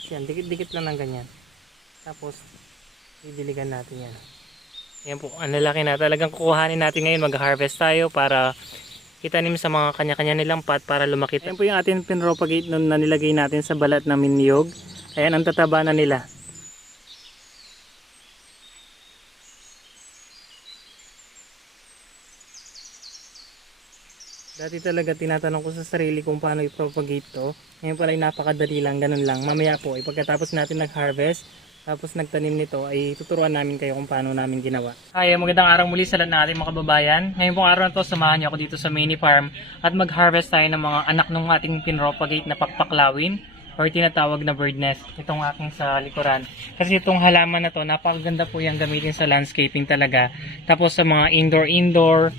Tapos yan, dikit-dikit lang ng ganyan. Tapos, didiligan natin yan. Yan po, ang lalaki na. Talagang kukuhanin natin ngayon. Mag-harvest tayo para itanim sa mga kanya-kanya nilang pot para lumaki. Ayan po yung ating pinropagate nun na nilagay natin sa balat ng niyog. Ayan, ang tataba na nila. Dati talaga tinatanong ko sa sarili kung paano i-propagate to. Ngayon pala ay napakadali lang, ganun lang. Mamaya po, pagkatapos natin nag-harvest, tapos nagtanim nito, ay tuturuan namin kayo kung paano namin ginawa. Hi, magandang araw muli sa lahat ng ating mga kababayan. Ngayon pong araw na to, samahan niyo ako dito sa mini farm at mag-harvest tayo ng mga anak ng ating pinropagate na pakpaklawin or tinatawag na bird nest. Itong aking sa likuran. Kasi itong halaman na to, napakaganda po yung gamitin sa landscaping talaga. Tapos sa mga indoor-indoor,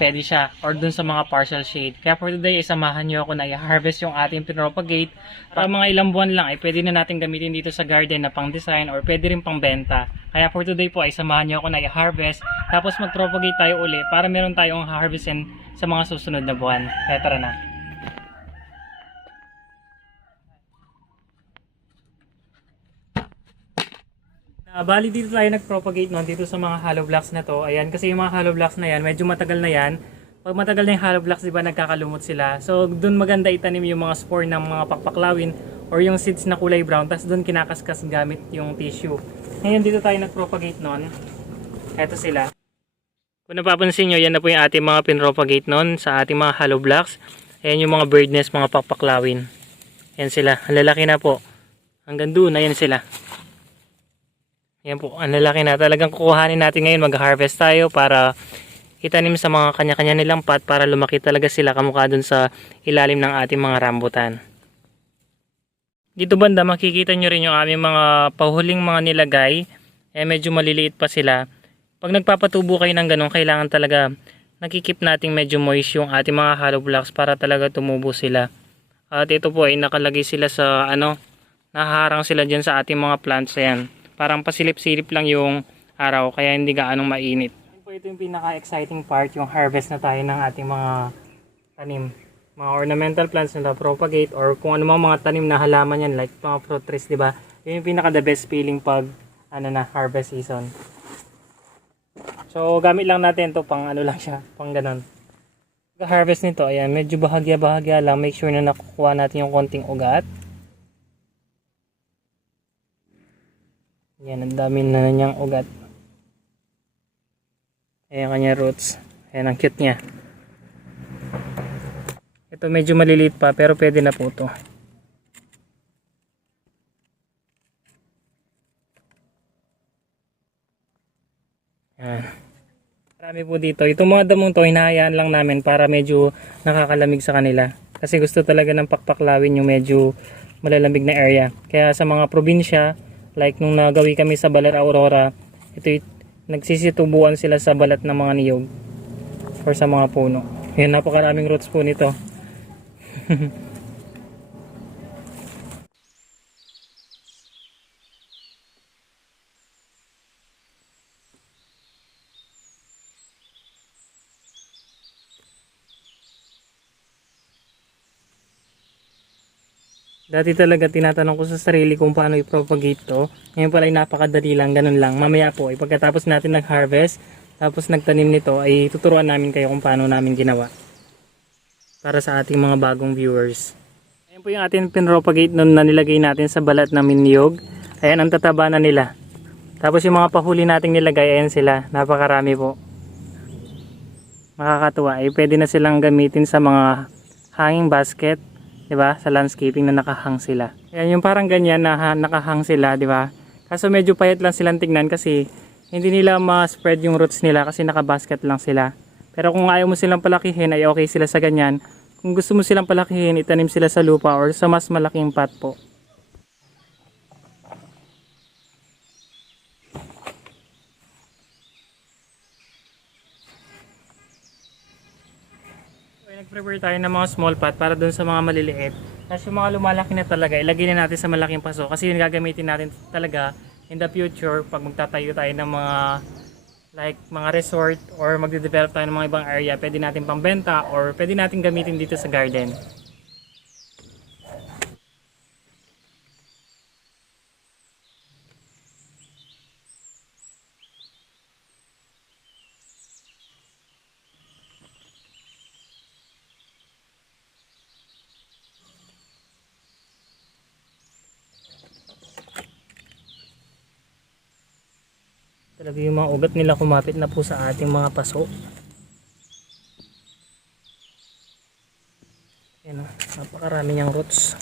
pwede siya, or dun sa mga partial shade. Kaya for today, isamahan nyo ako na i-harvest yung ating pinropagate. Para mga ilang buwan lang, ay pwede na natin gamitin dito sa garden na pang design or pwede rin pang benta. Kaya for today po, ay samahan nyo ako na i-harvest. Tapos mag-propagate tayo uli para meron tayong harvestin sa mga susunod na buwan. Kaya tara na. Bali dito tayo nag-propagate noon dito sa mga hollow blocks na to. Ayan, kasi yung mga hollow blocks na yan, medyo matagal na yan. Pag matagal na yung hollow blocks, di ba, nagkakalumot sila. So, dun maganda itanim yung mga spore ng mga pakpaklawin or yung seeds na kulay brown. Tapos dun kinakaskas gamit yung tissue. Ngayon dito tayo nag-propagate noon. Eto sila. Kung napapansin nyo, yan na po yung ating mga pinropagate noon sa ating mga hollow blocks. Ayan yung mga bird nest, mga pakpaklawin. Ayan sila. Ang lalaki na po. Hanggang doon, ayan sila. Yan po, ang lalaki na. Talagang kukuhanin natin ngayon, mag-harvest tayo para itanim sa mga kanya-kanya nilang pot para lumaki talaga sila kamukha dun sa ilalim ng ating mga rambutan. Dito banda, makikita nyo rin yung aming mga pahuling mga nilagay. Medyo maliliit pa sila. Pag nagpapatubo kayo ng ganun, kailangan talaga nakikip natin medyo moist yung ating mga hollow blocks para talaga tumubo sila. At ito po ay nakalagay sila sa nahaharang sila dyan sa ating mga plants. Ayan. Parang pasilip-silip lang yung araw kaya hindi gaanong mainit. Ito yung pinaka-exciting part, yung harvest na tayo ng ating mga tanim. Mga ornamental plants na propagate or kung ano mga tanim na halaman yan like mga fruit trees, di ba? Yun yung pinaka-the best feeling pag harvest season. So gamit lang natin to pang lang siya, pang ganun. Pag-harvest nito, ayan, medyo bahagya-bahagya lang. Make sure na nakukuha natin yung konting ugat. Yan, ang dami na niyang ugat. Ayan kanya roots. Ayan, ang cute niya. Ito medyo maliliit pa pero pwede na po ito. Ayan. Marami po dito. Itong mga damong to, hinahayaan lang namin para medyo nakakalamig sa kanila. Kasi gusto talaga ng pakpaklawin yung medyo malalamig na area. Kaya sa mga probinsya, like nung nagawi kami sa Baler Aurora, ito nagsisitubuan sila sa balat ng mga niyog or sa mga puno. Yan, napakaraming roots po nito. Dati talaga tinatanong ko sa sarili kung paano i-propagate to. Ngayon pala ay napakadali lang, ganun lang. Mamaya po, pagkatapos natin nag-harvest, tapos nagtanim nito, ay tuturuan namin kayo kung paano namin ginawa. Para sa ating mga bagong viewers. Ayan po yung ating pinropagate nun na nilagay natin sa balat ng niyog. Ayan, ang tataba na nila. Tapos yung mga pahuli nating nilagay, ayan sila. Napakarami po. Makakatuwa. Ay pwede na silang gamitin sa mga hanging basket. Diba? Sa landscaping na nakahang sila. Ayan yung parang ganyan na nakahang sila, diba? Kaso medyo payat lang silang tignan kasi hindi nila ma-spread yung roots nila kasi nakabasket lang sila. Pero kung ayaw mo silang palakihin ay okay sila sa ganyan. Kung gusto mo silang palakihin, itanim sila sa lupa or sa mas malaking pot po. Nag-prepare tayo ng mga small pot para dun sa mga maliliit. Tapos yung mga lumalaki na talaga, ilagay na natin sa malaking paso. Kasi yun gagamitin natin talaga in the future pag magtatayo tayo ng mga like mga resort or magde-develop tayo ng mga ibang area. Pwede natin pambenta or pwede natin gamitin dito sa garden. Talaga yung mga ugat nila kumapit na po sa ating mga paso. Ayan, napakarami niyang roots.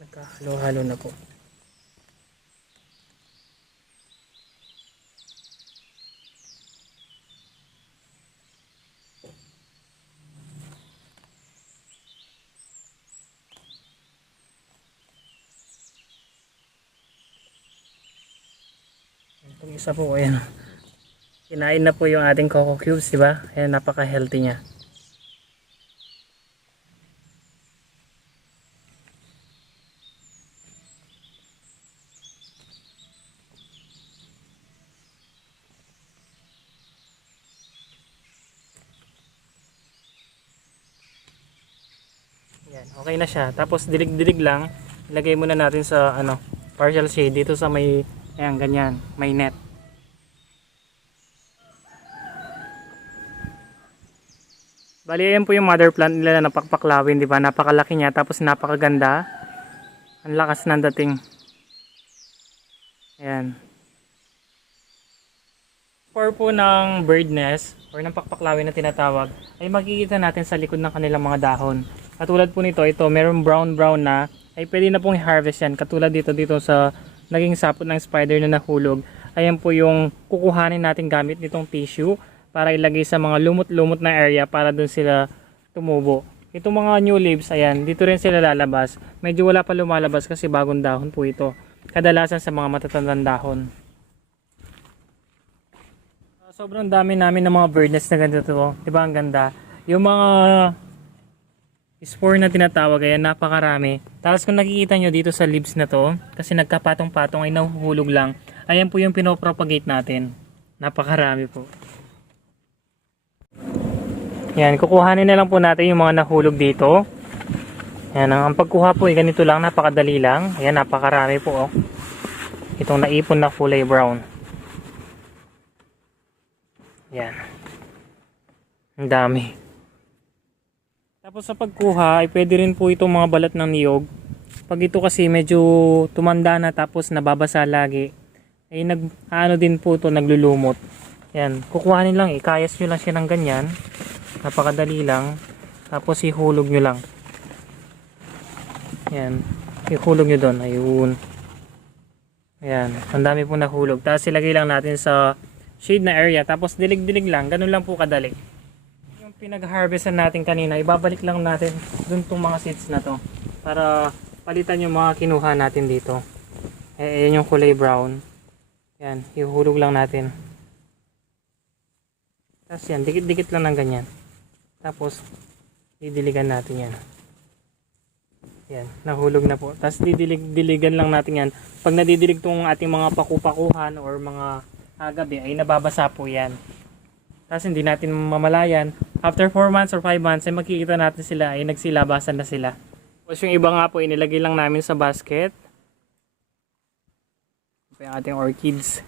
Nagkahalo-halo na po. Itong isa po, ayan. Kinain na po yung ating coco cubes, di ba? Ayan, napaka-healthy niya. Yan, okay na siya. Tapos dilig-dilig lang. Ilagay muna natin sa partial shade dito sa may ayan ganyan, may net. Bali ayan po yung mother plant nila na napakpaklawin, di ba? Napakalaki niya tapos napakaganda. Ang lakas ng dating. Ayan. For po ng bird nest or ng pakpaklawin na tinatawag ay makikita natin sa likod ng kanilang mga dahon. Katulad po nito, ito meron brown na ay pwede na pong i-harvest yan. Katulad dito sa naging sapot ng spider na nahulog. Ayan po yung kukuhanin natin gamit nitong tissue para ilagay sa mga lumot-lumot na area para dun sila tumubo. Itong mga new leaves, ayan, dito rin sila lalabas. Medyo wala pa lumalabas kasi bagong dahon po ito. Kadalasan sa mga matatandang dahon. Sobrang dami namin ng mga bird nest na ganito. Diba ang ganda? Yung mga spore na tinatawag, ayan, napakarami. Tapos kung nakikita nyo dito sa leaves na to, kasi nagkapatong-patong ay nahuhulog lang, ayan po yung pinopropagate natin. Napakarami po. Yan, kukuhanin na lang po natin yung mga nahulog dito. Yan, ang pagkuha po ay ganito lang, napakadali lang. Ayan, napakarami po. Oh. Itong naipon na kulay brown. Yan. Ang dami. Tapos sa pagkuha ay pwede rin po itong mga balat ng niyog. Pag ito kasi medyo tumanda na tapos nababasa lagi, ay din po ito, naglulumot. Yan, kukuhanin lang, ikayas nyo lang siya ng ganyan. Napakadali lang. Tapos ihulog nyo lang. Yan, ihulog nyo doon. Ayun. Ayan, ang dami po nahulog. Tapos ilagay lang natin sa shade na area. Tapos dilig-dilig lang. Ganun lang po kadali. Yung pinag-harvestan natin kanina, ibabalik lang natin dun tong mga seeds na to. Para palitan yung mga kinuha natin dito. Ayan yung kulay brown. Yan, ihulog lang natin. Tapos yan, dikit-dikit lang ng ganyan. Tapos, didiligan natin yan. Yan, nahulog na po. Tapos didiligan lang natin yan. Pag nadidilig tong ating mga paku-pakuhan or mga agabi, ay nababasa po yan. Tapos hindi natin mamalayan. After 4 months or 5 months, ay makikita natin sila, ay nagsilabasan na sila. Tapos yung iba nga po, inilagay lang namin sa basket. Ito yung ating orchids.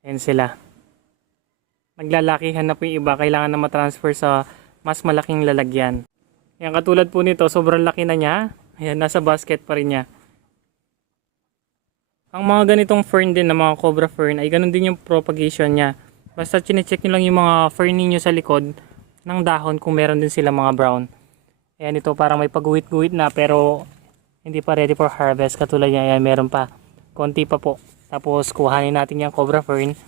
Ayan sila. Naglalakihan na po yung iba, kailangan na matransfer sa mas malaking lalagyan. Yan, katulad po nito, sobrang laki na niya. Ayan, nasa basket pa rin niya. Ang mga ganitong fern din na mga cobra fern, ay ganun din yung propagation niya. Basta chinecheck nyo lang yung mga fern ninyo sa likod ng dahon kung meron din sila mga brown. Ayan, ito parang may pag-guhit-guhit na pero hindi pa ready for harvest. Katulad niya, ayan, meron pa. Konti pa po. Tapos kuhanin natin yung cobra fern.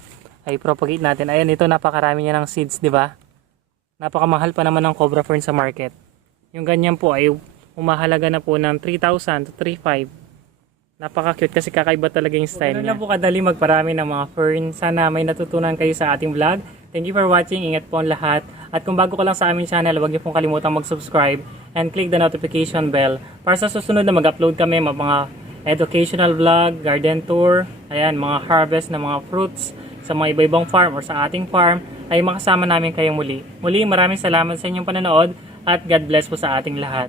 Ay propagate natin. Ayan, ito napakarami niya ng seeds, di ba? Napakamahal pa naman ng cobra fern sa market. Yung ganyan po ay umahalaga na po ng 3,000 to 3,500. Napaka-cute kasi kakaiba talaga yung style niya. Ganun lang po kadali magparami ng mga fern. Sana may natutunan kayo sa ating vlog. Thank you for watching. Ingat po ang lahat. At kung bago ka lang sa aming channel, huwag niyo pong kalimutang mag-subscribe and click the notification bell para sa susunod na mag-upload kami mga educational vlog, garden tour, ayan, mga harvest ng mga fruits sa mga iba-ibang farm or sa ating farm, ay makasama namin kayong muli. Muli, maraming salamat sa inyong panonood at God bless po sa ating lahat.